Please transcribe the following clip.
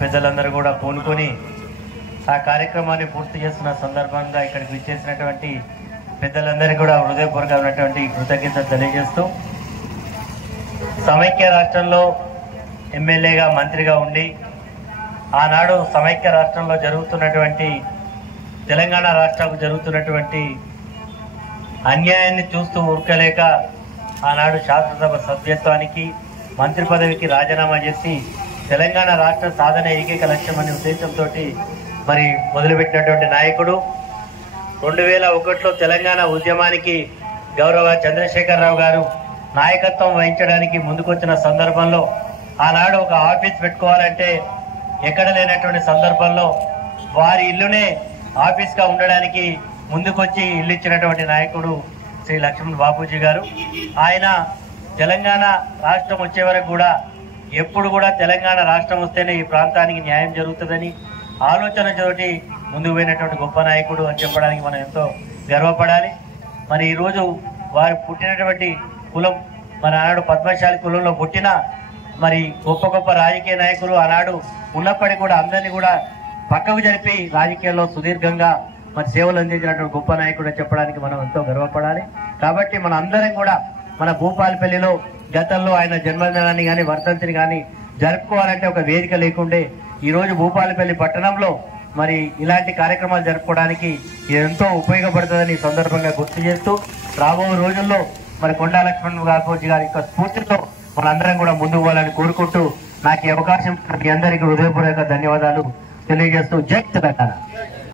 పెద్దలందరూ కూడా పూనుకొని ఆ కార్యక్రమాన్ని పూర్తి చేస్తున్న సందర్భంగా ఇక్కడికి విచ్చేసినటువంటి పెద్దలందరికీ కూడా హృదయపూర్వకమైనటువంటి కృతజ్ఞతలు తెలియజేస్తూ, సమైక్య రాష్ట్రంలో ఎమ్మెల్యేగా మంత్రిగా ఉండి ఆనాడు సమైక్య రాష్ట్రంలో జరుగుతున్నటువంటి తెలంగాణ రాష్ట్రానికి జరుగుతున్నటువంటి అన్యాయాన్ని చూస్తూ ఊరుకోలేక ఆనాడు శాసనసభ సభ్యత్వానికి మంత్రి పదవికి రాజీనామా చేసి తెలంగాణ రాష్ట్ర సాధన ఏకైక లక్ష్యం అనే ఉద్దేశంతో మరి మొదలుపెట్టినటువంటి నాయకుడు 2001లో తెలంగాణ ఉద్యమానికి గౌరవ చంద్రశేఖరరావు గారు నాయకత్వం వహించడానికి ముందుకొచ్చిన సందర్భంలో ఆనాడు ఒక ఆఫీస్ పెట్టుకోవాలంటే ఎక్కడ లేనటువంటి సందర్భంలో వారి ఇల్లునే ఆఫీస్గా ఉండడానికి ముందుకొచ్చి ఇల్లు ఇచ్చినటువంటి నాయకుడు శ్రీ లక్ష్మణ్ బాపూజీ గారు. ఆయన తెలంగాణ రాష్ట్రం వచ్చే వరకు కూడా ఎప్పుడు కూడా తెలంగాణ రాష్ట్రం వస్తేనే ఈ ప్రాంతానికి న్యాయం జరుగుతుందని ఆలోచనతోటి ముందుకు పోయినటువంటి గొప్ప నాయకుడు అని చెప్పడానికి మనం ఎంతో గర్వపడాలి. మరి ఈరోజు వారు పుట్టినటువంటి కులం మరి ఆనాడు పద్మశాలి కులంలో పుట్టిన మరి గొప్ప గొప్ప రాజకీయ నాయకులు ఆనాడు ఉన్నప్పటికీ కూడా అందరినీ కూడా పక్కకు జరిపి రాజకీయాల్లో సుదీర్ఘంగా మరి సేవలు అందించినటువంటి గొప్ప నాయకుడు అని చెప్పడానికి మనం ఎంతో గర్వపడాలి. కాబట్టి మన అందరం కూడా మన భూపాలపల్లిలో గతంలో ఆయన జన్మదినాన్ని కానీ వర్ధంతిని కానీ జరుపుకోవాలంటే ఒక వేదిక లేకుండే ఈరోజు భూపాలపల్లి పట్టణంలో మరి ఇలాంటి కార్యక్రమాలు జరుపుకోవడానికి ఎంతో ఉపయోగపడుతుందని ఈ సందర్భంగా గుర్తు చేస్తూ, రాబో రోజుల్లో మరి కొండా లక్ష్మణ్ బాపూజీ గారి యొక్క స్ఫూర్తితో మనందరం కూడా ముందుకు పోవాలని కోరుకుంటూ నాకు ఈ అవకాశం మీ అందరికీ హృదయపూర్వక ధన్యవాదాలు తెలియజేస్తూ జై తెలంగాణ.